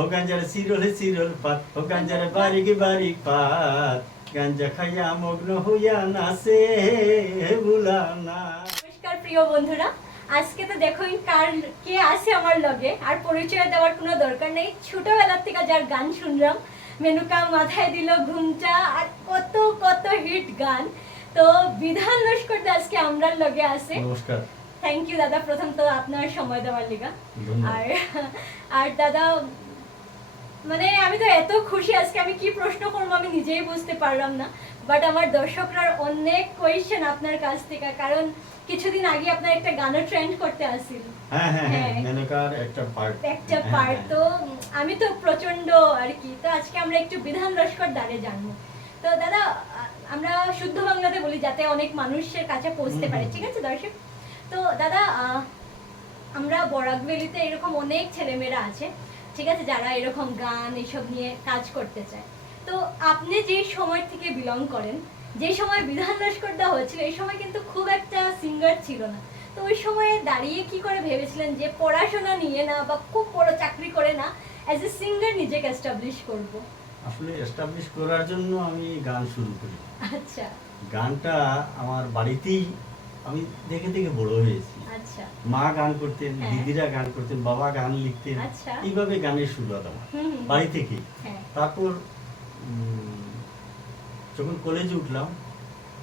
ও গাঞ্জার সিরল সিরল পাত ও গাঞ্জার বারিক বারিক পাত। গাঞ্জা খাইয়া মগ্ন হইয়া নাচে ভুলা না নমস্কার প্রিয় বন্ধুরা আজকে তো দেখুন কার কে আছে আমার লগে আর পরিচয় দেওয়ার কোনো দরকার নেই। ছোটবেলার থেকে যার গান শুনলাম মেনুকা মাথায় দিল ঘুমটা আর কত কত হিট গান। তো বিধান লস্করতে আজকে আমরা লগে আছে। নমস্কার। থ্যাংক ইউ দাদা প্রথম তো আপনার সময় দেওয়ার লিগা। আর আর দাদা মানে আমি তো এত খুশি আজকে আমি কি প্রশ্ন করব আমি নিজেই বুঝতে পারলাম না। বাট আমার দর্শকরা অনেক কোয়েশ্চেন আপনার কাছ থেকে কারণ কিছুদিন আগে আপনার একটা গানও ট্রেন্ড করতে আসছিল। হ্যাঁ হ্যাঁ হ্যাঁ হ্যাঁ। মেনকার একটা পার্ট একটা পার্ট তো আমি তো প্রচণ্ড আর কি তো আজকে আমরা একটু বিধান লস্কর দ্বারে জানব। তো দাদা আমরা শুদ্ধ বাংলাতে বলি যাতে অনেক মানুষের কাছে পৌঁছতে পারে ঠিক আছে দর্শক? তো দাদা আহ, আমরা বরাকভ্যালিতে এরকম অনেক ছেলেমেয়েরা আছে। ঠিক আছে যারা এরকম গান এসব নিয়ে কাজ করতে চায়। তো আপনি যে সময় থেকে বিলং করেন যে সময় বিধান লস্কর দেওয়া হয়েছিল এই সময় কিন্তু খুব একটা সিঙ্গার ছিল না। তো ওই সময়ে দাঁড়িয়ে কি করে ভেবেছিলেন যে পড়াশোনা নিয়ে না বা খুব বড় চাকরি করে না অ্যাজ এ সিঙ্গার নিজেকে এস্টাবলিশ করব? আসলে এস্টাবলিশ করার জন্য আমি গান শুরু করি। আচ্ছা। গানটা আমার বাড়িতেই আমি দেখে দেখে বড় হয়েছি। আচ্ছা। মা গান করতেন হ্যাঁ। দিদিরা গান করতেন বাবা গান লিখতেন। আচ্ছা। এইভাবে গানের শুরুয়াত আমার। বাড়ি থেকে। হ্যাঁ। তারপর যখন কলেজে উঠলাম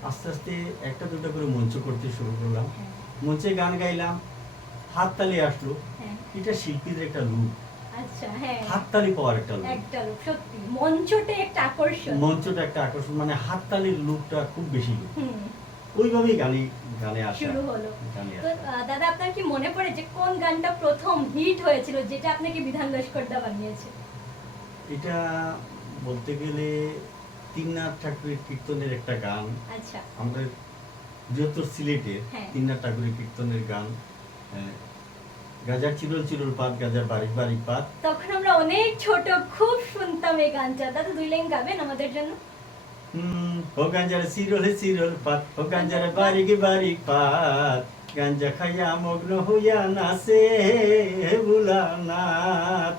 আস্তে আস্তে একটা দুটো করে মঞ্চ করতে শুরু করলাম। হ্যাঁ। মঞ্চে গান গাইলাম। হাততালি আসলো। হ্যাঁ। এটা শিল্পীদের একটা লুক আচ্ছা হাততালি পাওয়ার একটা লুক লোক সত্যি। মঞ্চটা একটা আকর্ষণ। মঞ্চটা একটা আকর্ষণ মানে হাততালির লুকটা খুব বেশি ওইভাবেই গানে গানে আসা শুরু হলো। তো দাদা আপনার কি মনে পড়ে যে কোন গানটা প্রথম হিট হয়েছিল যেটা আপনাকে বিধান লস্করদা বানিয়েছে? এটা বলতে গেলে তিননাথ ঠাকুরের কীর্তনের একটা গান। আচ্ছা। আমাদের বৃহত্তর সিলেটের হ্যাঁ। তিননাথ ঠাকুরের কীর্তনের গান গাজার চিরল চিরল পাত গাজার বারিক বারিক পাত। তখন আমরা অনেক ছোট খুব শুনতাম এই গানটা। দাদা দুই লাইন গাবেন আমাদের জন্য? ও গাঞ্জার সিরলে সিরল পাত, ও গাঞ্জার বারিক বারিক পাত। গাঞ্জা খাইয়া মগ্ন হইয়া নাচে ভুলানাথ।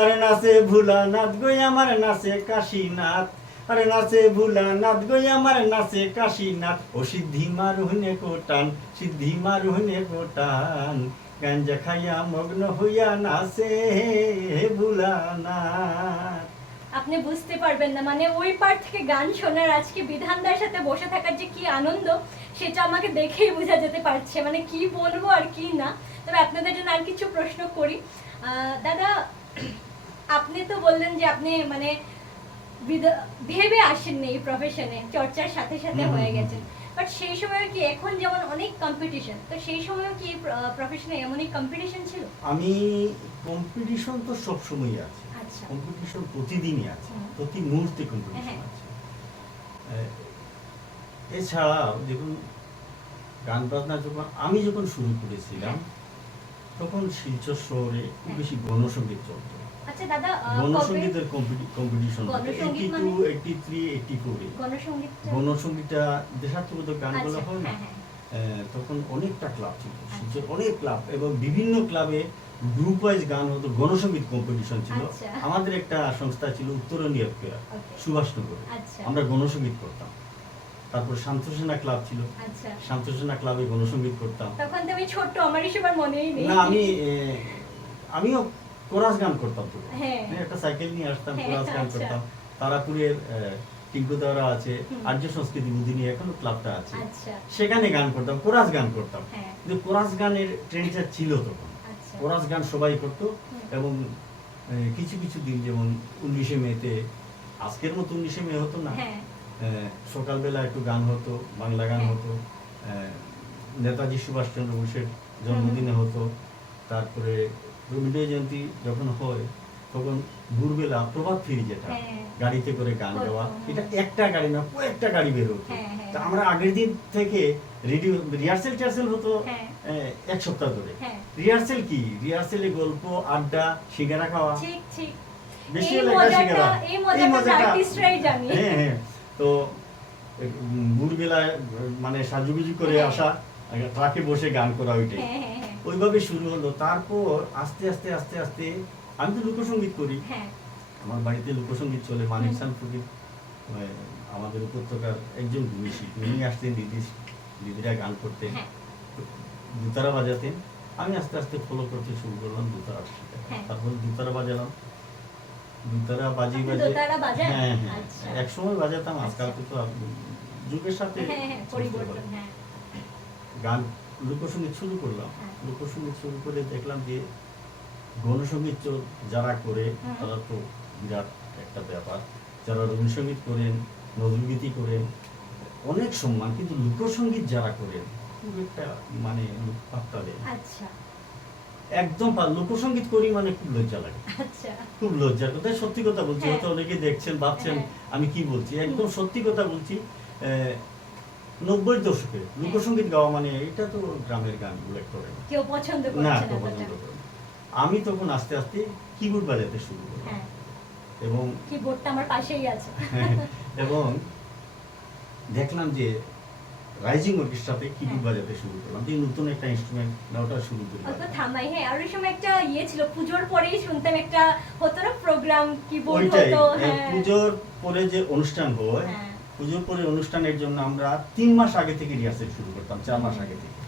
আরে নাচে ভুলানাথ গই আমার নাচে কাশীনাথ। আরে নাচে ভুলানাথ গই আমার নাচে কাশীনাথ। ও সিদ্ধি মারুহনে কোটান সিদ্ধি মারুহনে কোটান গাঞ্জা খাইয়া মগ্ন হইয়া নাচে ভুলানাথ। আপনি বুঝতে পারবেন না মানে ওই পার থেকে গান শোনার আজকে বিধানদার সাথে বসে থাকার যে কি আনন্দ সেটা আমাকে দেখেই বোঝা যেতে পারছে মানে কি বলব আর কি না। তবে আপনাদের জন্য আর কিছু প্রশ্ন করি। দাদা আপনি তো বললেন যে আপনি মানে ভেবে আসেননি এই প্রফেশনে চর্চার সাথে সাথে হয়ে গেছেন বাট সেই সময় কি এখন যেমন অনেক কম্পিটিশন তো সেই সময়ও কি প্রফেশনে এমনই কম্পিটিশন ছিল? আমি কম্পিটিশন তো সবসময়ই আছে। আচ্ছা কম্পিটিশন প্রতিদিনই আছে প্রতি মুহূর্তে কম্পিটিশন হ্যাঁ। আছে। এছাড়াও দেখুন গান বাজনা যখন আমি যখন শুরু করেছিলাম তখন শিলচর শহরে খুব হ্যাঁ। বেশি গণসঙ্গীত চলতো। আচ্ছা গণসঙ্গীতের competition eighty two? Eighty three eighty ফোরে গণসঙ্গীতটা? দেশাত্মবোধক গানগুলো আচ্ছা, হয় না। হ্যাঁ, হ্যাঁ। তখন অনেকটা ক্লাব ছিল। শিলচর অনেক ক্লাব এবং বিভিন্ন ক্লাবে গ্রুপ ওয়াইজ গান হতো গণসঙ্গীত কম্পিটিশন ছিল। আচ্ছা। আমাদের একটা সংস্থা ছিল উত্তরণীয় Okay. সুভাষনগর। আচ্ছা। আমরা গণসঙ্গীত করতাম। তারপর শান্তসেনা ক্লাব ছিল। আচ্ছা। শান্তসেনা ক্লাবে গণসঙ্গীত করতাম। তখন তো আমি ছোট্ট আমার এসব মনেই নেই। না আমি আমিও কোরাস গান করতাম তো। হ্যাঁ। একটা সাইকেল নিয়ে আসতাম হ্যাঁ, কোরাস গান। করতাম। তারাপুরের টিঙ্কু দেওয়ারা আছে আর্য সংস্কৃতি বুদ্ধিনী এখনও ক্লাবটা আছে। আচ্ছা। সেখানে গান করতাম কোরাস গান করতাম। হ্যাঁ। কিন্তু কোরাস গানের ট্রেন্ডটা ছিল তখন। কোরাস গান সবাই করতো এবং কিছু কিছু দিন যেমন উনিশে মেতে আজকের মতো উনিশে মে হতো না। হ্যাঁ। সকালবেলা একটু গান হতো বাংলা গান হ্যাঁ। হতো। নেতাজি সুভাষচন্দ্র বোসের জন্মদিনে হতো। তারপরে রবীন্দ্র জয়ন্তী যখন হয় তখন ভোরবেলা প্রভাত ফেরি যেটা হ্যাঁ। গাড়িতে করে গান গাওয়া হ্যাঁ। এটা একটা গাড়ি না কয়েকটা গাড়ি বের হতো হ্যাঁ। তা আমরা আগের দিন থেকে রেডিও রিহার্সেল টিহার্সেল হতো। এক সপ্তাহ ধরে রিহার্সেল কি রিহার্সেলে গল্প আড্ডা সিঙ্গারা খাওয়া বেশি সিঙ্গারা। এই মজাটা হ্যাঁ হ্যাঁ তো মানে সাজুগুজু করে। আসা ট্রাকে বসে গান করা ওইটাই ওইভাবে শুরু হলো তারপর আস্তে আস্তে আস্তে আস্তে আমি তো লোকসঙ্গীত করি। হ্যাঁ। আমার বাড়িতে লোকসঙ্গীত চলে মানিক সানপুরি আমাদের উপত্যকার একজন গুরু শিল্পী। উনি আসতেন দিদি দিদিরা গান করতেন। হ্যাঁ। দুতারা বাজাতেন। আমি আস্তে আস্তে ফলো করতে শুরু করলাম দুতারা হ্যাঁ। তারপর দুতারা বাজালাম। দুতারা বাজি বাজে হ্যাঁ হ্যাঁ। আচ্ছা। এক সময় বাজাতাম আজকাল আচ্ছা। তো যুগের সাথে গান লোকসঙ্গীত শুরু করলাম। লোকসঙ্গীত শুরু করে দেখলাম যে গণসঙ্গীত যারা করে তারা তো বিরাট একটা ব্যাপার যারা রবীন্দ্রসঙ্গীত করেন নজরুলগীতি করেন অনেক সম্মান কিন্তু লোকসঙ্গীত যারা করেন খুব একটা মানে পাত্তা দেয় আচ্ছা একদম লোকসঙ্গীত করি মানে খুব লজ্জা লাগে আচ্ছা খুব লজ্জার কথা সত্যি কথা বলছি হ্যাঁ। হয়তো অনেকে দেখছেন ভাবছেন হ্যাঁ। আমি কি বলছি একদম সত্যি কথা বলছি আহ, নব্বই দশকে লোকসঙ্গীত গাওয়া মানে এটা তো গ্রামের গানগুলো করে না। কেউ পছন্দ। করে না। আমি তখন আস্তে আস্তে কিবোর্ড বাজাতে শুরু করলাম হ্যাঁ। এবং কিবোর্ডটা আমার পাশেই আছে। এবং দেখলাম যে রাইজিং অর্কেস্ট্রাতে কিবোর্ড হ্যাঁ। বাজাতে শুরু করলাম। দিয়ে নতুন একটা ইনস্ট্রুমেন্ট ওটা শুরু করি অল্প থামাই। হ্যাঁ আর ওই সময় একটা ইয়ে ছিল পুজোর পরেই শুনতাম একটা হতো না প্রোগ্রাম কিবোর্ড হতো হ্যাঁ পুজোর পরে যে অনুষ্ঠান হয় হ্যাঁ। পুজোর পরে অনুষ্ঠানের জন্য আমরা তিন মাস আগে থেকে রিহার্সেল শুরু করতাম চার মাস আগে থেকে।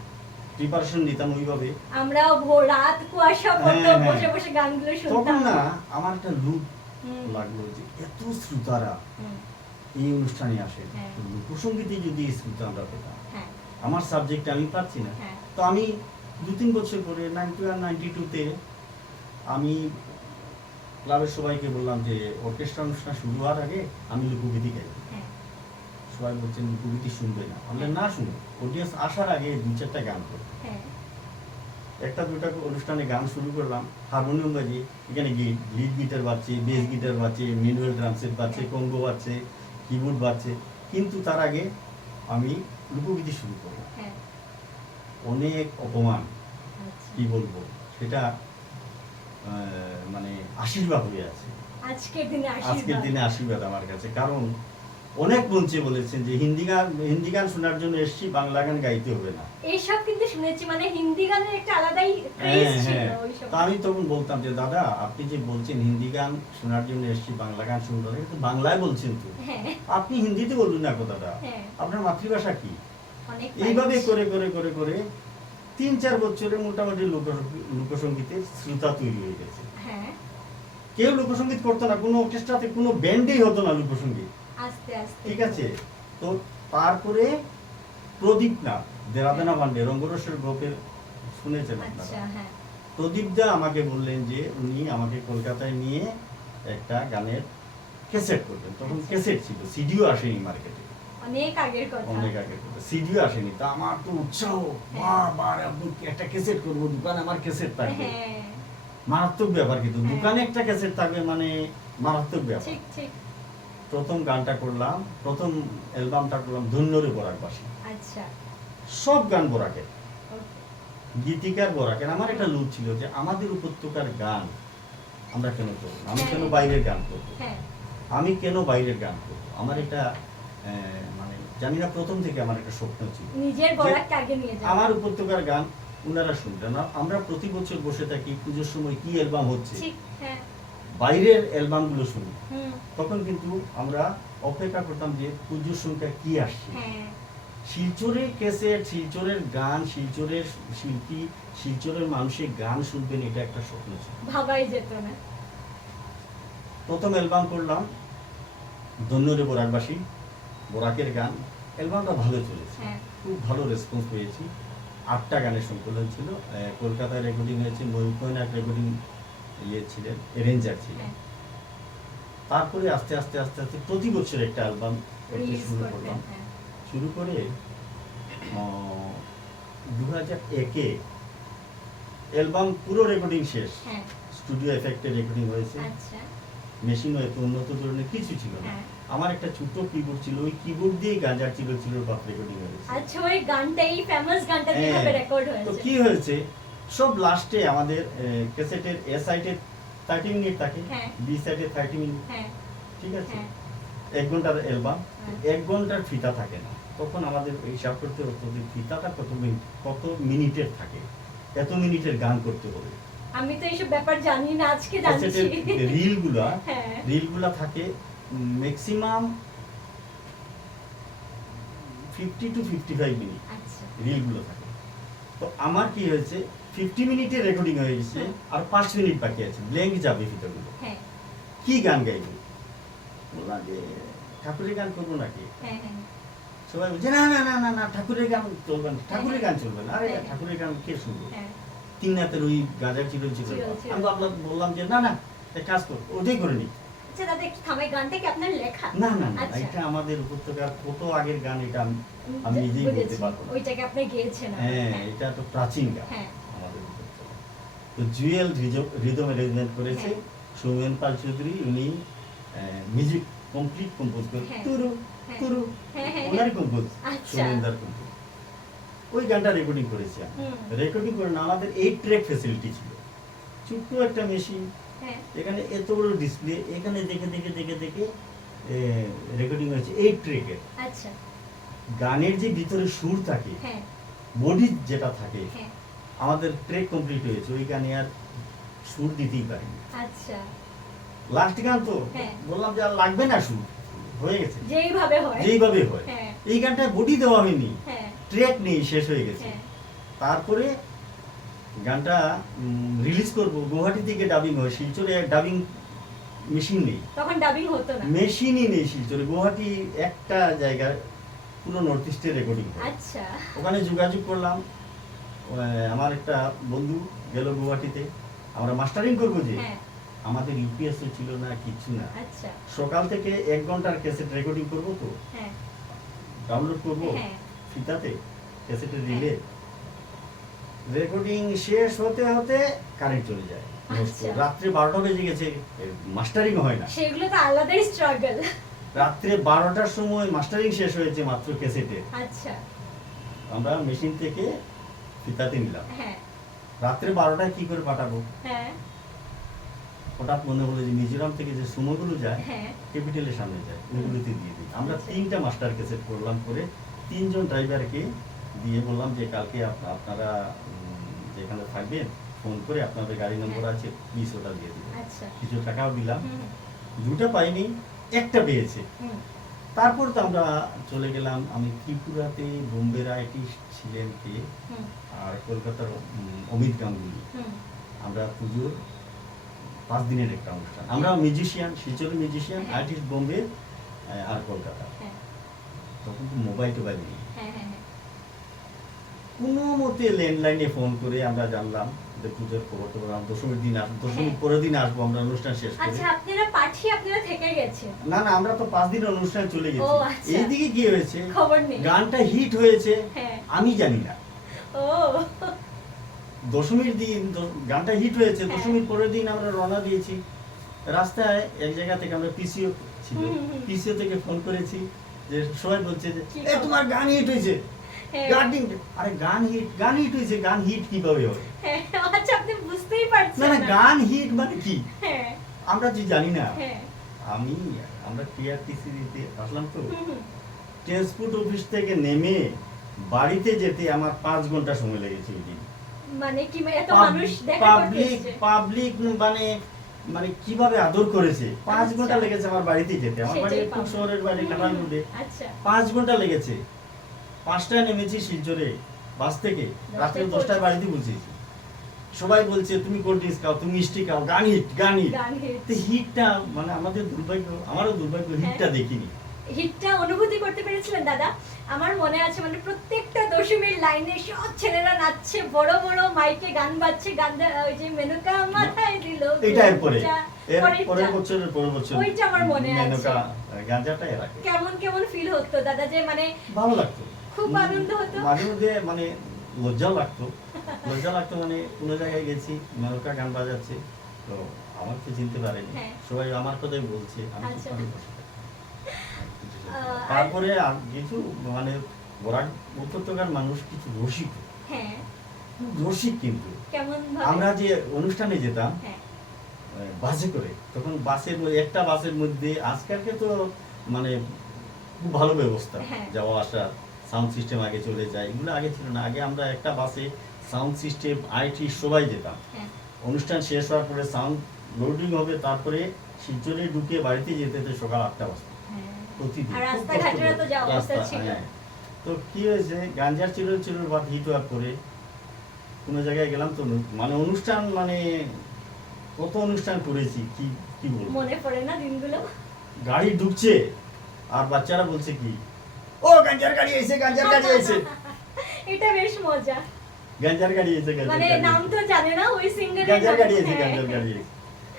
প্রিপারেশন নিতাম ওইভাবে। আমরাও ভোর রাত কুয়াশা পড়তো হ্যাঁ, হ্যাঁ। বসে বসে গানগুলো তখন না আমার একটা হুম, লাগল যে এত শ্রোতারা এই অনুষ্ঠানে আসে। হ্যাঁ। যদি এই শ্রোতা আমরা পেতাম। হ্যাঁ। আমার সাবজেক্ট আমি পাচ্ছি না। হ্যাঁ। তো আমি দু তিন বছর পরে নাইনটি ওয়ান নাইনটি টুতে আমি ক্লাবের সবাইকে বললাম যে অর্কেস্ট্রা অনুষ্ঠান শুরু হওয়ার আগে আমি লোকগীতি গাই। হ্যাঁ। সবাই বলছেন লোকগীতি শুনবে না। আমরা না শুনি অডিয়েন্স আসার আগে দু চারটা গান করব হ্যাঁ। একটা দুটা অনুষ্ঠানে গান শুরু করলাম হারমোনিয়াম বাজি এখানে লিড গিটার বাজছে বেস গিটার বাজছে ম্যানুয়াল ড্রাম সেট বাজছে কঙ্গো বাজছে কিবোর্ড বাজছে কিন্তু তার আগে আমি লোকগীতি শুরু করব হ্যাঁ। অনেক অপমান আচ্ছা। কি বলব? সেটা মানে আশীর্বাদ হয়ে আছে। আজকের দিনে আশীর্বাদ আমার কাছে। কারণ অনেক মঞ্চে বলেছেন যে হিন্দি গান হিন্দি গান শোনার জন্য এসছি বাংলা গান গাইতে হবে না। এইসব কিন্তু শুনেছি মানে হিন্দি গানের একটা আলাদাই হ্যাঁ ক্রেজ ছিল হ্যাঁ। তো আমি তখন বলতাম যে দাদা আপনি যে বলছেন হিন্দি গান শোনার জন্য এসছি বাংলা গান শুনতে হবে কিন্তু বাংলায় বলছেন তো। হ্যাঁ। আপনি হিন্দিতে বলুন না কথাটা আপনার মাতৃভাষা কি? এইভাবে করে করে করে করে তিন চার বছরে মোটামুটি লোক লোকসঙ্গীতের শ্রোতা তৈরি হয়ে গেছে। হ্যাঁ। কেউ লোকসঙ্গীত করতো না কোনো অর্কেস্ট্রাতে কোনো ব্যান্ডেই হতো না লোকসঙ্গীত। আস্তে আস্তে। ঠিক আছে? তো তারপরে প্রদীপ দেরাদানা পান্ডে রঙ্গরসের গ্রুপের শুনেছেন আচ্ছা আপনারা? হ্যাঁ। প্রদীপ দা আমাকে বললেন যে উনি আমাকে কলকাতায় নিয়ে একটা গানের ক্যাসেট করবেন। তখন আচ্ছা। ক্যাসেট ছিল সিডিও আসেনি মার্কেটে। অনেক আগের কথা। অনেক আগে সিডিও আসেনি। তা আমার তো উৎসাহ বারবার আপনি একটা ক্যাসেট করব দোকানে আমার ক্যাসেট থাকবে। হ্যাঁ। মারাত্মক ব্যাপার কিন্তু। হ্যাঁ। দোকানে একটা ক্যাসেট থাকবে মানে মারাত্মক ব্যাপার। ঠিক ঠিক। প্রথম গানটা করলাম প্রথম অ্যালবামটা করলাম ধন্যরে বরাকবাসী আচ্ছা। সব গান বরাকে। গীতিকার বরাকের। আমার একটা লুক ছিল যে আমাদের উপত্যকার গান আমরা কেন করব আমি কেন হ্যাঁ। বাইরের গান করব? হ্যাঁ। আমি কেন বাইরের গান করব? আমার এটা মানে জানি না প্রথম থেকে আমার একটা স্বপ্ন ছিল। আমার উপত্যকার গান ওনারা শুনতেন। আর আমরা প্রতি বছর বসে থাকি পুজোর সময় কি অ্যালবাম হচ্ছে? হ্যাঁ। বাইরের অ্যালবামগুলো শুনি। তখন কিন্তু আমরা অপেক্ষা করতাম যে পুজোর সংখ্যা কি আসছে। হ্যাঁ। শিলচরের ক্যাসেট শিলচরের গান শিলচরের শিল্পী শিলচরের মানুষের গান শুনবেন এটা একটা স্বপ্ন ছিল। ভাবাই যেত না। প্রথম অ্যালবাম করলাম ধন্যরে বরাকবাসী বরাকের গান। অ্যালবামটা ভালো চলেছে। হ্যাঁ। খুব ভালো রেসপন্স পেয়েছি। আটটা গানের সংকলন ছিল। কলকাতায় রেকর্ডিং হয়েছে ময়ূরকন্যাক রেকর্ডিং ইয়ে ছিলেন অ্যারেঞ্জার ছিলেন। হ্যাঁ। তারপরে আস্তে আস্তে আস্তে আস্তে প্রতি বছর একটা অ্যালবাম করতে শুরু করলাম। হ্যাঁ। শুরু করে দু হাজার একে অ্যালবাম পুরো রেকর্ডিং শেষ। স্টুডিও এফেক্টে রেকর্ডিং হয়েছে। আচ্ছা। মেশিনও এত উন্নত ধরনের কিছু ছিল না। হ্যাঁ। আমার একটা ছোট কিবোর্ড ছিল ওই কিবোর্ড দিয়ে গাঁজার ছিল ছিল বাপ রেকর্ডিং হয়েছে। আচ্ছা ওই গানটা এই ফেমাস গানটা কীভাবে। রেকর্ড তো কি হয়েছে? সব লাস্টে আমাদের ক্যাসেটের এ সাইডে থার্টি মিনিট থাকে। বি সাইডে থার্টি মিনিট হ্যাঁ। ঠিক আছে? হ্যাঁ। এক ঘণ্টার অ্যালবাম। এক ঘণ্টার ফিতা থাকে না। তখন আমাদের হিসাব করতে হতো যে ফিতাটা কত মিনিট কত মিনিটের থাকে। এত মিনিটের গান করতে হবে। আমি তো এইসব ব্যাপার জানি না আজকে জানছি। ক্যাসেটের রিলগুলা হ্যাঁ। রিলগুলা থাকে maximum fifty two fifty five minute আচ্ছা। রিলগুলো থাকে। তো আমার কি হয়েছে ফিফটি মিনিটে রেকর্ডিং হয়ে গেছে আর পাঁচ মিনিট বাকি আছে ব্ল্যাঙ্ক যাবে ফিতাগুলো হ্যাঁ। কি গান গাইব? বললাম যে ঠাকুরের গান করব নাকি? হ্যাঁ হ্যাঁ। সবাই বলছে না না না না না ঠাকুরের গান চলবে না ঠাকুরের গান চলবে না। আরে হ্যাঁ। ঠাকুরের গান কে শুনব? হ্যাঁ। তিন রাতের ওই গাঁজা চিরল চিরল চিরল চিরল। আমি ভাবলাম বললাম যে না না কাজ কর ওটাই করে নি আচ্ছা দাদা একটু থামাই গানটা কি আপনার লেখা না না না। এটা আমাদের উপত্যকার কত আগের গান এটা আমি আমি নিজেই বলতে পারব না। ওইটাকে আপনি গেয়েছেন হ্যাঁ এটা তো প্রাচীন গান আমাদের উপত্যকা তো জুয়েল রিদম অ্যারেঞ্জমেন্ট করেছে। সৌমেন পাল চৌধুরী উনি মিউজিক কমপ্লিট কম্পোজ করে। তুরু। তুরু কম্পোজ। সৌমেনদার কম্পোজ ওই গানটা রেকর্ডিং করেছি রেকর্ডিং করে আমাদের এইট ট্র্যাক ফ্যাসিলিটি ছিল ছোট্ট একটা মেশিন এখানে এত বড় ডিসপ্লে এখানে দেখে দেখে দেখে দেখে রেকর্ডিং হয়েছে। এই ট্রেকের আচ্ছা। গানের যে ভিতরে সুর থাকে হ্যাঁ। বডি যেটা থাকে হ্যাঁ। আমাদের ট্রেক কমপ্লিট হয়েছে। ওই গানে আর সুর দিতেই পারিনি। আচ্ছা। লাস্ট গান তো? হ্যাঁ। বললাম যে আর লাগবে না সুর। হয়ে গেছে। যেইভাবে হয়। যেইভাবে হয়। হ্যাঁ। এই গানটায় বডি দেওয়া হয়নি। হ্যাঁ। ট্রেক নেই শেষ হয়ে গেছে। হ্যাঁ। তারপরে গানটা রিলিজ করব। গুয়াহাটি থেকে ডাবিং হয় শিলচরে ডাবিং মেশিন নেই। তখন ডাবিং হতো না। মেশিনই নেই শিলচরে। গুয়াহাটি একটা জায়গায় পুরো নর্থ ইস্টে রেকর্ডিং আচ্ছা। ওখানে যোগাযোগ করলাম। আমার একটা বন্ধু গেল গুয়াহাটিতে। আমরা মাস্টারিং করব যে হ্যাঁ। আমাদের ইউপিএস ছিল না কিছু না। আচ্ছা। সকাল থেকে এক ঘণ্টার ক্যাসেট রেকর্ডিং করব তো? হ্যাঁ। ডাউনলোড করব? হ্যাঁ। ফিতাতে? ক্যাসেটে রিলে রেকর্ডিং শেষ হতে হতে কারেন্ট চলে যায়। আচ্ছা। রাত্রে বারোটা বেজে গেছে মাস্টারিং হয় না। সেগুলো তো আলাদাই স্ট্রাগল রাত্রে বারোটার সময় মাস্টারিং শেষ হয়েছে মাত্র ক্যাসেটে আচ্ছা। আমরা মেশিন থেকে ফিতাতে নিলাম। হ্যাঁ। রাত্রে বারোটায় কি করে পাঠাবো? হ্যাঁ। হঠাৎ মনে হলো যে মিজোরাম থেকে যে সুমোগুলো যায় হ্যাঁ। ক্যাপিটালের সামনে যায় ওগুলোতে দিয়ে দিই। আমরা আচ্ছা। তিনটা মাস্টার ক্যাসেট করলাম করে তিনজন ড্রাইভারকে দিয়ে বললাম যে কালকে আপনারা যেখানে থাকবেন ফোন করে আপনাদের গাড়ি নম্বর আছে প্লিজ ওটা দিয়ে দিবেন। আচ্ছা। কিছু টাকাও দিলাম। দুটা পাইনি একটা পেয়েছে। তারপর তো আমরা চলে গেলাম আমি ত্রিপুরাতে বোম্বের আইটি ছিলেন কে? আর কলকাতার অমিত গাঙ্গুলি। আমরা পুজোর পাঁচ দিনের একটা অনুষ্ঠান। আমরা মিউজিশিয়ান শিলচরের মিউজিশিয়ান হ্যাঁ। আর্টিস্ট বোম্বে আর কলকাতা। হ্যাঁ। তখন তো মোবাইল টোবাইল নেই। হ্যাঁ হ্যাঁ হ্যাঁ। কোনো মতে ল্যান্ডলাইনে ফোন করে আমরা জানলাম যে পুজোর খবর টবর দশমীর দিন আসব দশমীর হ্যাঁ। পরের দিন আসব আমরা অনুষ্ঠান শেষ করে আচ্ছা আপনারা পাঠিয়ে আপনারা থেকে গেছেন না না আমরা তো পাঁচ দিন অনুষ্ঠান চলে গেছি আচ্ছা। এইদিকে কি হয়েছে খবর নেই গানটা হিট হয়েছে হ্যাঁ আমি জানি না ও দশমীর দিন গানটা হিট হয়েছে হ্যাঁ। দশমীর পরের দিন আমরা রওনা দিয়েছি রাস্তায় এক জায়গা থেকে আমরা পিসিও ছিল। পিসিও থেকে ফোন করেছি যে সবাই বলছে যে কি এ খবর?" তোমার গান হিট হয়েছে হ্যাঁ। আরে গান হিট গান হিট হয়েছে গান হিট কীভাবে হবে? হ্যাঁ আচ্ছা আপনি বুঝতেই পারছেন না না না। গান হিট মানে কি? হ্যাঁ। আমরা যে জানি না হ্যাঁ। আমি আমরা টিআরটিসি দিতে আসলাম তো। ট্রান্সপোর্ট অফিস থেকে নেমে বাড়িতে যেতে আমার পাঁচ ঘণ্টা সময় লেগেছে ওই দিন। মানে কি এত মানুষ দেখা পাবলিক পাবলিক মানে মানে কীভাবে আদর করেছে? পাঁচ আচ্ছা। ঘণ্টা লেগেছে আমার বাড়িতে যেতে। আমার বাড়ি শহরের বাড়ি আচ্ছা। পাঁচ ঘণ্টা লেগেছে। পাঁচটায় নেমেছি শিলচরে বাস থেকে রাত্রে দশটায় বাড়িতে পৌঁছেছি। সবাই বলছে তুমি কোল্ড ড্রিঙ্কস খাও? তুমি মিষ্টি খাও? গান হিট গান হিট তো হিটটা মানে আমাদের দুর্ভাগ্য আমারও দুর্ভাগ্য হ্যাঁ। হিটটা দেখিনি। হিটটা অনুভূতি করতে পেরেছিলেন দাদা। আমার মনে আছে মানে প্রত্যেকটা দশমীর লাইনে সব ছেলেরা নাচছে বড় বড় মাইকে গান বাজছে গান ওই যে মেনুকা মাথায় দিল এটা এরপরে। পরের বছরের পরের বছর ওইটা আমার মনে আছে। মেনকা গাঁজাটা এর কেমন কেমন ফিল হতো দাদা? যে মানে ভালো লাগতো। খুব আনন্দ হতো। মাঝে মধ্যে মানে লজ্জাও লাগতো। লজ্জা লাগতো মানে কোনো জায়গায় গেছি গান বাজাচ্ছে তো চিনতে পারেনি। হ্যাঁ। সবাই আমার কথাই বলছে আচ্ছা। তারপরে কিছু মানে বরাক মানুষ কিছু রসিক। হ্যাঁ। রসিক কিন্তু। আমরা যে অনুষ্ঠানে যেতাম হ্যাঁ। বাসে করে তখন বাসের একটা বাসের মধ্যে আজকালকে তো মানে খুব ভালো ব্যবস্থা। যাওয়া আসা। সাউন্ড সিস্টেম আগে চলে যায় এগুলো আগে ছিল না। আগে আমরা একটা বাসে সাউন্ড সিস্টেম আইটি সবাই যেতাম। হ্যাঁ। অনুষ্ঠান শেষ হওয়ার পরে সাউন্ড লোডিং হবে তারপরে শিলচরে ঢুকে বাড়িতে যেতে যেতে সকাল আটটা বাজতো। হ্যাঁ। প্রতিদিন তো করে। হ্যাঁ। তো কি হয়েছে গাঞ্জার চিরুর চিরুর ভাত হিট হওয়ার পরে কোনো জায়গায় গেলাম তো মানে অনুষ্ঠান মানে কত অনুষ্ঠান করেছি কি কি বলব? মনে পড়ে না দিনগুলো? গাড়ি ঢুকছে আর বাচ্চারা বলছে কি গাঞ্জার গাড়ি এসে গাঞ্জার গাড়ি এসে। এটা বেশ মজা। গাঞ্জার গাড়ি গাঞ্জার মানে নাম তো জানে না ওই সিঙ্গারের গাঞ্জার গাড়ি এসে গাঞ্জার গাড়ি এসে।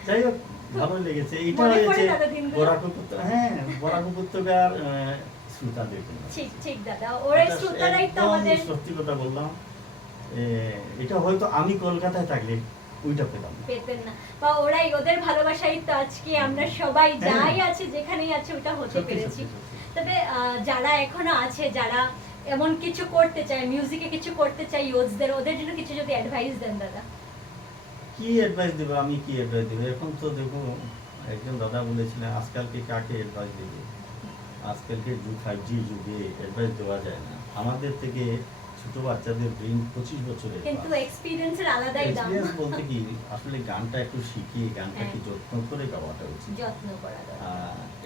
যাই হোক ভালো লেগেছে। এটা হয়েছে দাদা দিনগুলো? বরাক উপত্যকা হ্যাঁ বরাক উপত্যকার আহ, শ্রোতাদের ঠিক ঠিক দাদা। ওরা এটা শ্রোতারাই তো আমাদের সত্যি কথা বললাম। এটা হয়তো আমি কলকাতায় থাকলে ওইটা পেতাম। পেতেন না। বা ওরাই ওদের ভালোবাসাই তো আজকে। আমরা সবাই হ্যাঁ। যাই আছে যেখানেই আছে ওটা হতে পেরেছি। তবে যারা এখনও আছে যারা এমন কিছু করতে চায় মিউজিকে কিছু করতে চায় ইউথদের ওদের জন্য কিছু যদি অ্যাডভাইস দেন দাদা। কি অ্যাডভাইস দেবো? আমি কি অ্যাডভাইস দেবো? এখন তো দেখো একজন দাদা বলেছিলেন আজকালকে কাকে অ্যাডভাইস দেবে? আজকালকে যুগ ফাইভ জি যুগে অ্যাডভাইস দেওয়া যায় না। আমাদের থেকে ছোট বাচ্চাদের ব্রেন পঁচিশ বছরের কিন্তু এক্সপিরিয়েন্সের আলাদাই দাম। এক্সপিরিয়েন্স বলতে কি আসলে গানটা একটু শিখিয়ে গানটাকে হ্যাঁ। যত্ন করে গাওয়াটা উচিত। যত্ন করা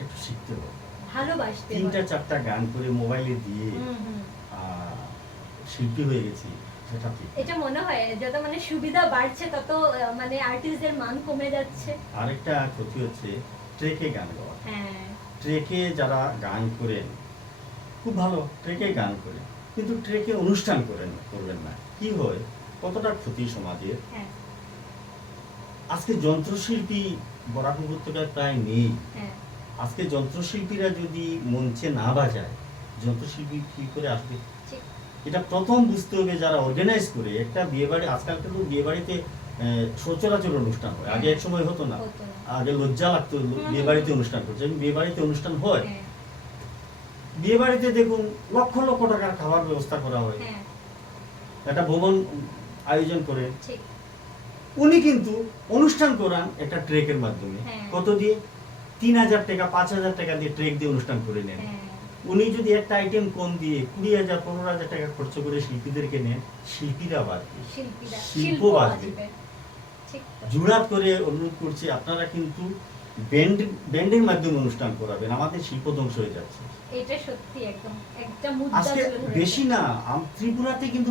একটু শিখতে হবে। ভালোবাসতে তিনটা চারটা গান করে মোবাইলে দিয়ে শিল্পী হয়ে গেছি এটা মনে হয় যত মানে সুবিধা বাড়ছে তত মানে আর্টিস্টদের মান কমে যাচ্ছে। আরেকটা ক্ষতি হচ্ছে ট্রেকে গান গাওয়া। হ্যাঁ। ট্রেকে যারা গান করেন খুব ভালো ট্রেকে গান করেন কিন্তু ট্রেকে অনুষ্ঠান করেন করবেন না। কি হয় কতটা ক্ষতি সমাজের? হ্যাঁ। আজকে যন্ত্রশিল্পী বরাক উপত্যকায় প্রায় নেই। হ্যাঁ। আজকে যন্ত্রশিল্পীরা যদি মঞ্চে না বাজায় যন্ত্রশিল্পী কি করে আসবে? এটা প্রথম বুঝতে হবে যারা অর্গানাইজ করে একটা বিয়ে বাড়ি আজকাল কিন্তু বিয়ে বাড়িতে সচরাচর অনুষ্ঠান হয়। আগে এক সময় হতো না। আগে লজ্জা লাগতো হুম। বিয়ে বাড়িতে অনুষ্ঠান করছে। বিয়ে বাড়িতে অনুষ্ঠান হয় হ্যাঁ। বিয়ে বাড়িতে দেখুন লক্ষ লক্ষ টাকার খাবার ব্যবস্থা করা হয়। হ্যাঁ। একটা ভবন আয়োজন করে। উনি কিন্তু অনুষ্ঠান করান একটা ট্রেকের মাধ্যমে। হ্যাঁ। কত দিয়ে? তিন হাজার টাকা পাঁচ হাজার টাকা দিয়ে ট্রেক দিয়ে অনুষ্ঠান করে নেন। হ্যাঁ। উনি যদি একটা আইটেম কম দিয়ে কুড়ি হাজার পনেরো হাজার টাকা খরচ করে শিল্পীদেরকে নেন শিল্পীরা বাড়বে শিল্প বাঁচবে। বাঁচবে। জুড়াত করে অনুরোধ করছি আপনারা কিন্তু ব্যান্ড ব্যান্ডের মাধ্যমে অনুষ্ঠান করাবেন। আমাদের শিল্প ধ্বংস হয়ে যাচ্ছে। এটা সত্যি একদম একটা মুদ্রা আজকে বেশি না ত্রিপুরাতে কিন্তু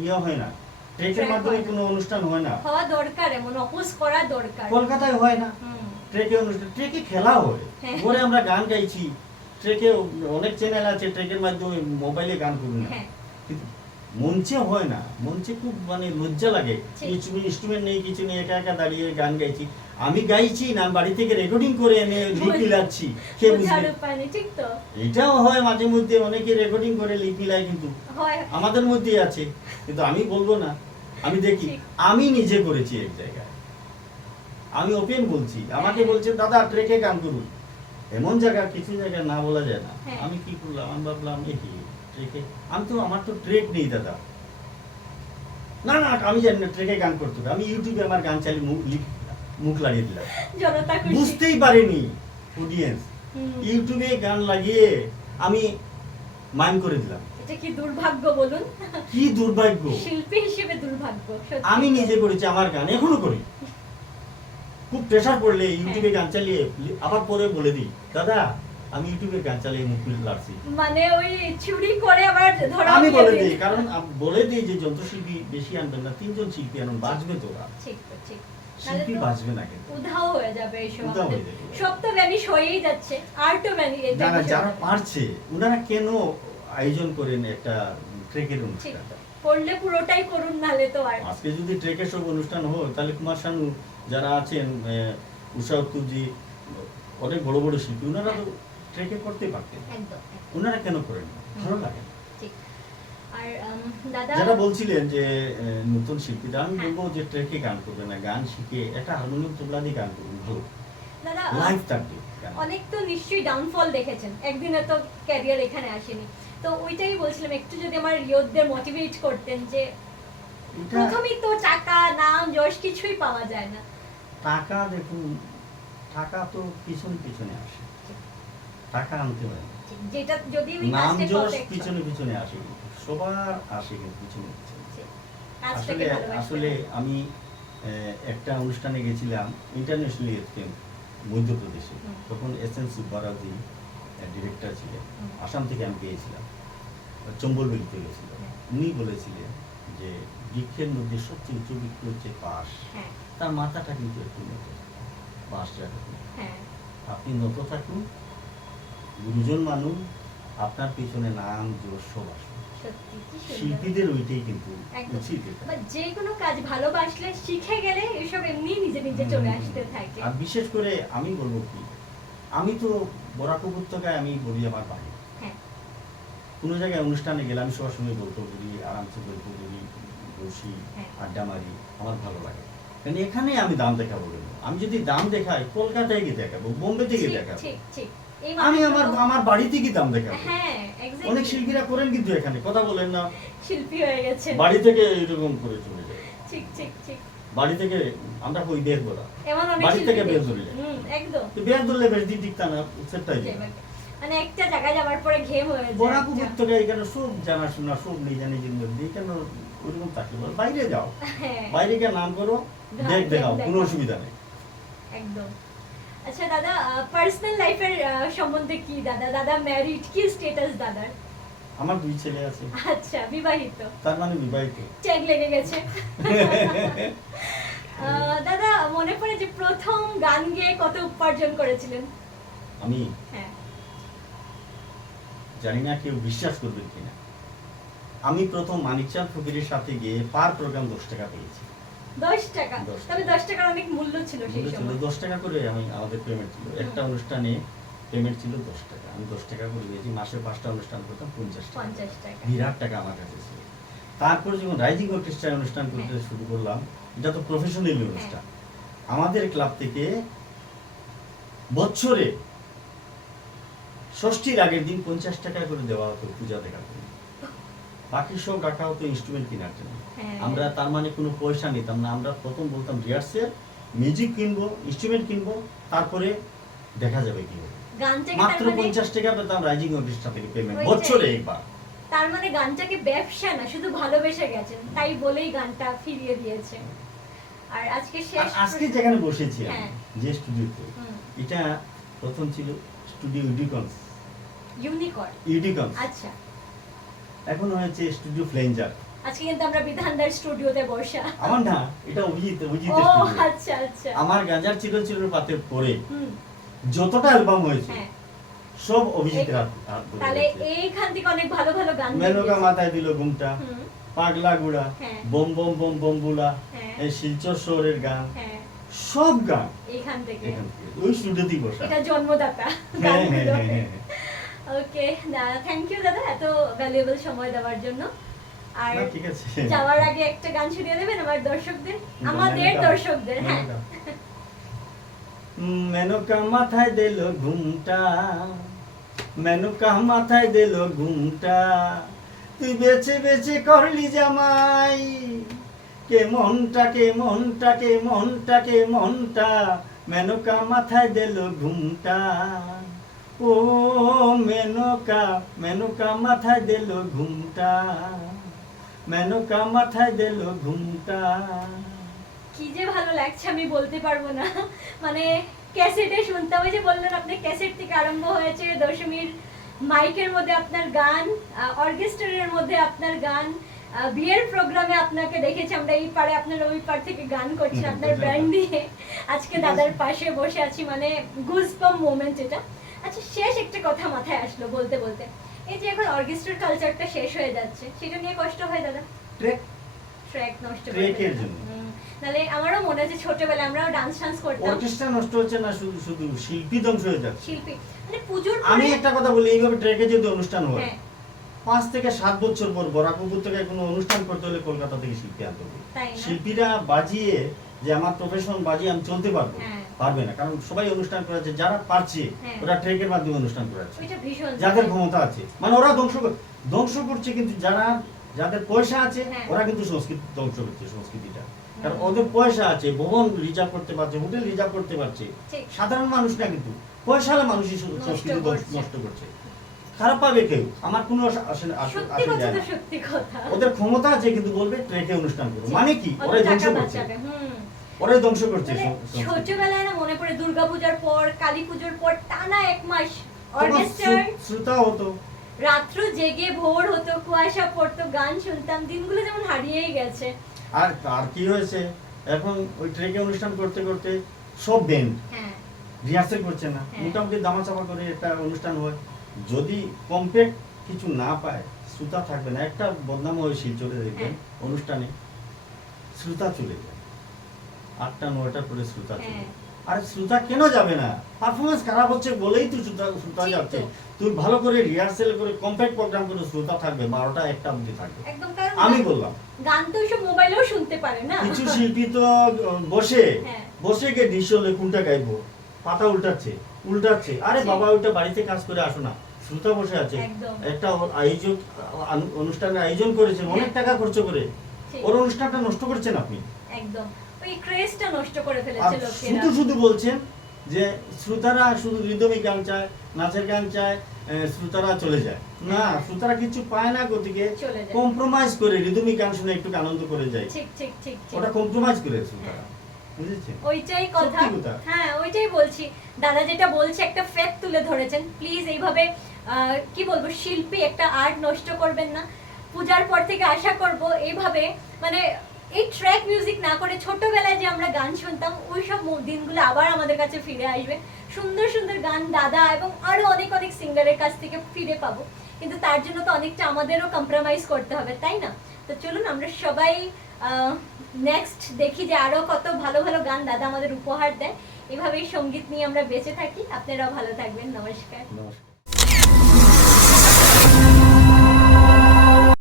ইয়ে হয় না। ট্রেকের মাধ্যমে কোনো অনুষ্ঠান হয় না। হওয়া দরকার এমন অপোজ করা দরকার। কলকাতায় হয় না। ট্রেকে অনুষ্ঠান ট্রেকে খেলা হয়। হ্যাঁ। পরে আমরা গান গাইছি। ট্রেকে অনেক চ্যানেল আছে ট্রেকের মাধ্যমে মোবাইলে গান করুন না। হ্যাঁ। কিন্তু মঞ্চে হয় না। মঞ্চে খুব মানে লজ্জা লাগে। ঠিক। ইনস্ট্রুমেন্ট নেই কিছু নেই একা একা দাঁড়িয়ে গান গাইছি। আমি গাইছি না বাড়ি থেকে রেকর্ডিং করে এনে লিপ মিলাচ্ছি কে বুঝবে? এটাও হয় মাঝে মধ্যে অনেকে রেকর্ডিং করে লিপ মিলায় কিন্তু আমাদের মধ্যেই আছে। কিন্তু আমি বলব না। আমি দেখি আমি নিজে করেছি এক জায়গায়। আমি ওপেন বলছি আমাকে। বলছে দাদা ট্রেকে গান করুন। এমন জায়গা কিছু জায়গা না বলা যায় না। হ্যাঁ। আমি কি করলাম? আমি ভাবলাম এ কি? ট্রেকে? আমি তো আমার তো ট্রেক নেই দাদা। না না আমি জানি না ট্রেকে গান করতে আমি ইউটিউবে আমার গান চালিয়ে মুখ মুখ লাগিয়ে দিলাম। বুঝতেই পারেনি অডিয়েন্স ইউটিউবে গান লাগিয়ে আমি মাইন্ড করে দিলাম। এটা কি দুর্ভাগ্য বলুন? কি দুর্ভাগ্য? শিল্পী হিসেবে দুর্ভাগ্য আমি নিজে করেছি আমার গান এখনও করি। খুব প্রেশার পড়লে ইউটিউবে। গান চালিয়ে আবার পরে বলে দিই দাদা আমি ইউটিউবে গান চালিয়ে মুখ লাগছি মানে ওই চুরি করে আবার ধরা আমি বলে দিই কারণ বলে দিই যে যন্ত্রশিল্পী বেশি আনবেন না তিনজন শিল্পী আনুন তোরা ঠিক তো ঠিক শিল্পী তো না কিন্তু উধাও হয়ে যাবে এইসব উধাও আমাদের যাবে। সব তো ভ্যানিশ হয়েই যাচ্ছে আর্টও ভ্যানিশ যারা যারা পারছে ওনারা কেন আয়োজন করেন একটা ট্রেকের ঠিক অনুষ্ঠান করলে পুরোটাই করুন নাহলে তো আর। আজকে যদি ট্রেকের সব অনুষ্ঠান হয় তাহলে কুমার শানু যারা আছেন আহ, উষা উত্তরজি অনেক বড় বড় শিল্পী ওনারা তো ট্রেকে করতে পারতেন। ওনারা কেন করেন? ভালো লাগে। যেটা বলছিলেন যে নতুন শিল্পীরা আমি হ্যাঁ। বলব যে ট্রেকে গান করবে না গান শিখে একটা হারমোনিয়াম তবলা দিয়ে গান করুন ভালো। লাইভ থাকবে অনেক তো নিশ্চয়ই ডাউনফল দেখেছেন একদিনে তো ক্যারিয়ার এখানে আসেনি। তো ওইটাই বলছিলাম একটু যদি আমার ইয়তদের মোটিভেট করতেন যে প্রথমেই তো টাকা নাম যশ কিছুই পাওয়া যায় না। টাকা দেখুন টাকা তো পিছনে পিছনে আসে। টাকা আনতে হয়। যেটা যদি নাম হয়। পিছনে পিছনে আসে। সবার আসে পিছনে পিছনে। আসলে আসলে আমি একটা অনুষ্ঠানে গেছিলাম ইন্টারন্যাশনাল এফএম মধ্যপ্রদেশে। তখন এস এন সুব্বারাজি ডিরেক্টর ছিলেন। আসাম থেকে আমি গিয়েছিলাম। চম্বলবেলিতে গেছিলাম। উনি বলেছিলেন বৃক্ষের মধ্যে সবচেয়ে উঁচু বৃক্ষ হচ্ছে পাশ হ্যাঁ। তার মাথাটা কিন্তু একটু নত পাশ রাখুন হ্যাঁ। আপনি নত থাকুন গুরুজন মানুষ আপনার পিছনে নাম জোর সব শিল্পীদের ওইটাই কিন্তু উচিত যে কোনো কাজ ভালোবাসলে শিখে গেলে এসব এমনি নিজে নিজে চলে আসতে থাকে। আর বিশেষ করে আমি বলব কি আমি তো বরাক উপত্যকায় আমি বলি আমার বাড়ি। হ্যাঁ। কোনো জায়গায় অনুষ্ঠানে গেলে আমি সবার সঙ্গে গল্প করি আরামসে গল্প করি বসি হ্যাঁ। আড্ডা মারি আমার ভালো লাগে। কারণ এখানে আমি দাম দেখাবো কেন আমি যদি দাম দেখাই কলকাতায় গিয়ে দেখাবো বোম্বে থেকে দেখাবো। আমি আমার আমার বাড়িতে দাম দেখাবো। হ্যাঁ অনেক শিল্পীরা করেন কিন্তু এখানে কথা বলেন না। শিল্পী হয়ে গেছে বাড়ি থেকে এরকম করে চলে যায়। ঠিক ঠিক ঠিক। বাড়ি থেকে আমরা কই বের বলা বাড়ি থেকে বের ধরে। একদম। তো বের ধরলে বেশ দিন টিকতা না সেটাই যে মানে একটা জায়গায় যাওয়ার পরে ঘেম হয়ে যায়। এখানে সব জানাশোনা সব নিজে নিজের মধ্যে। এখানে ওরকম পারে বাইরে যাও। হ্যাঁ। বাইরে গিয়ে নাম করো হ্যাঁ, দেখ দেখাও কোনো অসুবিধা নেই। একদম। আচ্ছা দাদা পার্সোনাল লাইফের সম্বন্ধে কি দাদা? দাদা ম্যারিড কি স্ট্যাটাস দাদার? আমার দুই ছেলে আছে। আচ্ছা বিবাহিত? তার মানে বিবাহিত। চেক লেগে গেছে। দাদা মনে পড়ে যে প্রথম গান গেয়ে কত উপার্জন করেছিলেন? আমি? হ্যাঁ। জানি না কেউ বিশ্বাস করবেন কিনা। আমি প্রথম মানিকচাঁদ ফকিরের সাথে গিয়ে পার প্রোগ্রাম দশ টাকা পেয়েছি। দশ টাকা? তবে দশ টাকার অনেক মূল্য ছিল সেই সময়। দশ টাকা করে আমি আমাদের পেমেন্ট ছিল। একটা অনুষ্ঠানে পেমেন্ট ছিল দশ টাকা। আমি দশ টাকা করে দিয়েছি। মাসে পাঁচটা অনুষ্ঠান করতাম পঞ্চাশ টাকা। বিরাট টাকা আমার কাছে ছিল। তারপর যখন রাইজিং অর্কেস্ট্রায় অনুষ্ঠান করতে হ্যাঁ। শুরু করলাম এটা তো প্রফেশনাল অনুষ্ঠান। আমাদের ক্লাব থেকে বছরে ষষ্ঠীর আগের দিন পঞ্চাশ টাকা করে দেওয়া হতো পূজা দেখার জন্য। বাকি সব রাখা হতো ইনস্ট্রুমেন্ট কেনার জন্য। হ্যাঁ। আমরা তার মানে কোনো পয়সা নিতাম না। আমরা প্রথম বলতাম রিহার্সেল মিউজিক কিনবো ইনস্ট্রুমেন্ট কিনবো তারপরে দেখা যাবে কি হবে মাত্র মানে পঞ্চাশ টাকা পেতাম রাইজিং অর্কেস্ট্রা থেকে পেমেন্ট বছরে একবার। তার মানে গানটাকে ব্যবসা না শুধু ভালোবেসে গেছেন। তাই বলেই গানটা ফিরিয়ে দিয়েছে। আর আজকে শেষ আজকে যেখানে বসেছি হ্যাঁ। যে স্টুডিওতে এটা প্রথম ছিল স্টুডিও ইউডিকনস ইউনিকর্ন ইউডিকনস আচ্ছা। এখন হয়েছে স্টুডিও ফ্লেঞ্জার আজকে কিন্তু আমরা বিধানদার স্টুডিওতে বসা। আমার না এটা অভিজিৎ অভিজিৎ ও আচ্ছা আচ্ছা। আমার গাঁজার চিরচির পাতে পরে যতটা অ্যালবাম হয়েছে হ্যাঁ। সব অভিজিতের হাত হাত তাহলে এইখান থেকে অনেক ভালো ভালো গান মেনকা। মাথায় দিল ঘুমটা পাগলা গুড়া হ্যাঁ। বম বম বম বম বুলা হ্যাঁ। এই শিলচর শহরের গান। হ্যাঁ। সব গান। এইখান থেকে। ওই স্টুডিওতেই বসা। এটা জন্মদাতা গানগুলো। ওকে থ্যাংক ইউ দাদা এত ভ্যালুয়েবল সময় দেওয়ার জন্য। আর ঠিক আছে। যাওয়ার আগে একটা গান শুনিয়ে দেবেন আমার দর্শকদের? আমাদের দর্শকদের হ্যাঁ। মেনকা মাথায় দিল ঘুমটা মেনকা মাথায় দিল ঘুমটা। তুই বেছে বেছে করলি জামাই কে মনটা কে মনটা কে মনটা কে মনটা মেনকা মাথায় দিল ঘুমটা। ও মেনকা মেনকা মাথায় দিল ঘুমটা, মেনকা মাথায় দিল ঘুমটা। কি যে ভালো লাগছে, আমি বলতে পারব না। মানে ক্যাসেটে শুনতে ওই যে বললেন আপনি, ক্যাসেট থেকে আরম্ভ হয়েছে দশমীর মাইকের মধ্যে আপনার গান অর্কেস্ট্রারের মধ্যে আপনার গান বিয়ের প্রোগ্রামে আপনাকে দেখেছি আমরা এই পারে আপনার ওই পার থেকে গান করছি, আপনার। ব্যান্ড দিয়ে। আজকে দাদার পাশে বসে আছি মানে গুজবাম মোমেন্ট এটা। আচ্ছা শেষ একটা কথা মাথায় আসলো বলতে বলতে। এই যে এখন অর্কেস্ট্রার কালচারটা শেষ হয়ে যাচ্ছে সেটা নিয়ে কষ্ট হয় দাদা? ট্রেক ট্র্যাক নষ্ট করে ট্র্যাকের জন্য। নাহলে আমারও মনে আছে ছোটবেলায় আমরাও ডান্স টান্স করতাম। অর্কেস্ট্রা নষ্ট হচ্ছে না শুধু শুধু শিল্পী ধ্বংস হয়ে যাচ্ছে। শিল্পী। মানে পুজোর আমি একটা কথা বলি এইভাবে ট্রেকে যদি অনুষ্ঠান হয় হ্যাঁ। পাঁচ থেকে সাত বছর পর বরাক উপত্যকায় কোনো অনুষ্ঠান করতে হলে কলকাতা থেকে শিল্পী আনতে হবে। শিল্পীরা বাজিয়ে যে আমার প্রফেশন বাজিয়ে আমি চলতে পারব। হ্যাঁ। পারবে না। কারণ সবাই অনুষ্ঠান করাচ্ছে যারা পারছে হ্যাঁ। ওরা ট্রেকের মাধ্যমে অনুষ্ঠান করাচ্ছে যাদের ক্ষমতা আছে। মানে ওরা ধ্বংস ধ্বংস করছে কিন্তু যারা যাদের পয়সা আছে হ্যাঁ। ওরা কিন্তু সংস্কৃতি ধ্বংস করছে সংস্কৃতিটা। কারণ ওদের পয়সা আছে ভবন রিজার্ভ করতে পারছে হোটেল রিজার্ভ করতে পারছে। সাধারণ মানুষ না কিন্তু। পয়সাওয়ালা মানুষই সংস্কৃতি করছে। নষ্ট করছে। খারাপ পাবে কেউ? আমার কোনো যায় ওদের ক্ষমতা আছে কিন্তু বলবে ট্রেকে অনুষ্ঠান করো। মানে কি? ওরা ধ্বংস করছে। ওরাই ধ্বংস করছে মানে। ছোটবেলায় না মনে পড়ে দুর্গাপূজার পর কালী পুজোর পর টানা এক মাস অর্কেস্ট্রার শ্রোতা হতো। রাত্র জেগে ভোর হতো কুয়াশা পড়তো গান শুনতাম দিনগুলো যেমন হারিয়েই গেছে। আর আর কি হয়েছে? এখন ওই ট্রেকে অনুষ্ঠান করতে করতে সব ব্যান্ড রিহার্সেল করছে না। হ্যাঁ। মোটামুটি দামাচাপা করে একটা অনুষ্ঠান হয়। যদি কমপ্লিট কিছু না পায় শ্রোতা থাকবে না। একটা বদনাম হয় শিলচরে দেখবেন হ্যাঁ। অনুষ্ঠানে। শ্রোতা চলে যায়। আটটা নয়টার পরে শ্রোতা চলে। হ্যাঁ। আর শ্রোতা কেন যাবে না? পারফরমেন্স খারাপ হচ্ছে বলেই তো শ্রোতা শ্রোতা যাচ্ছে। তুই ভালো করে রিহার্সেল করে কমপ্লিট প্রোগ্রাম করে শ্রোতা থাকবে বারোটা একটা অবধি থাকবে। আমি বললাম। গান তো ওইসব মোবাইলেও শুনতে পারে না। কিছু শিল্পী তো বসে হ্যাঁ। বসে গিয়ে ডিসলে কোনটা গাইবো? পাতা উল্টাচ্ছে উল্টাচ্ছে। আরে বাবা ওইটা বাড়িতে কাজ করে আসো না। শ্রোতা বসে আছে। একটা ওর আয়োজক অনুষ্ঠানের আয়োজন করেছে অনেক হ্যাঁ। টাকা খরচ করে। ওর অনুষ্ঠানটা নষ্ট করছেন আপনি। একদম। ক্রেজটা নষ্ট করে ফেলেছে লোকেরা। শুধু শুধু বলছেন যে শ্রোতারা শুধু রিদমিক গান চায় নাচের গান চায় শ্রোতারা চলে যায়। না হ্যাঁ। শ্রোতারা কিছু পায় না গতিকে কম্প্রোমাইজ করে রিদমিক গান শুনে একটু আনন্দ করে যায়। ঠিক ঠিক ঠিক ওটা কম্প্রোমাইজ করে শ্রোতারা। ওইটাই কথা। হ্যাঁ ওইটাই বলছি। দাদা যেটা বলছে একটা ফেক তুলে ধরেছেন। প্লিজ এইভাবে কি বলব শিল্পী একটা আর্ট নষ্ট করবেন না। পূজার পর থেকে আশা করব এইভাবে মানে এই ট্র্যাক মিউজিক না করে ছোটবেলায় যে আমরা গান শুনতাম, ওই সব দিনগুলো আবার আমাদের কাছে ফিরে আসবে। সুন্দর সুন্দর গান, দাদা এবং আরও অনেক অনেক সিঙ্গারের কাছ থেকে ফিরে পাবো। কিন্তু তার জন্য তো অনেকটা আমাদেরও কম্প্রোমাইজ করতে হবে, তাই না? তো চলুন আমরা সবাই নেক্সট দেখি যে আরও কত ভালো ভালো গান দাদা আমাদের উপহার দেয়। এভাবেই সংগীত নিয়ে আমরা বেঁচে থাকি। আপনারাও ভালো থাকবেন। নমস্কার। নমস্কার।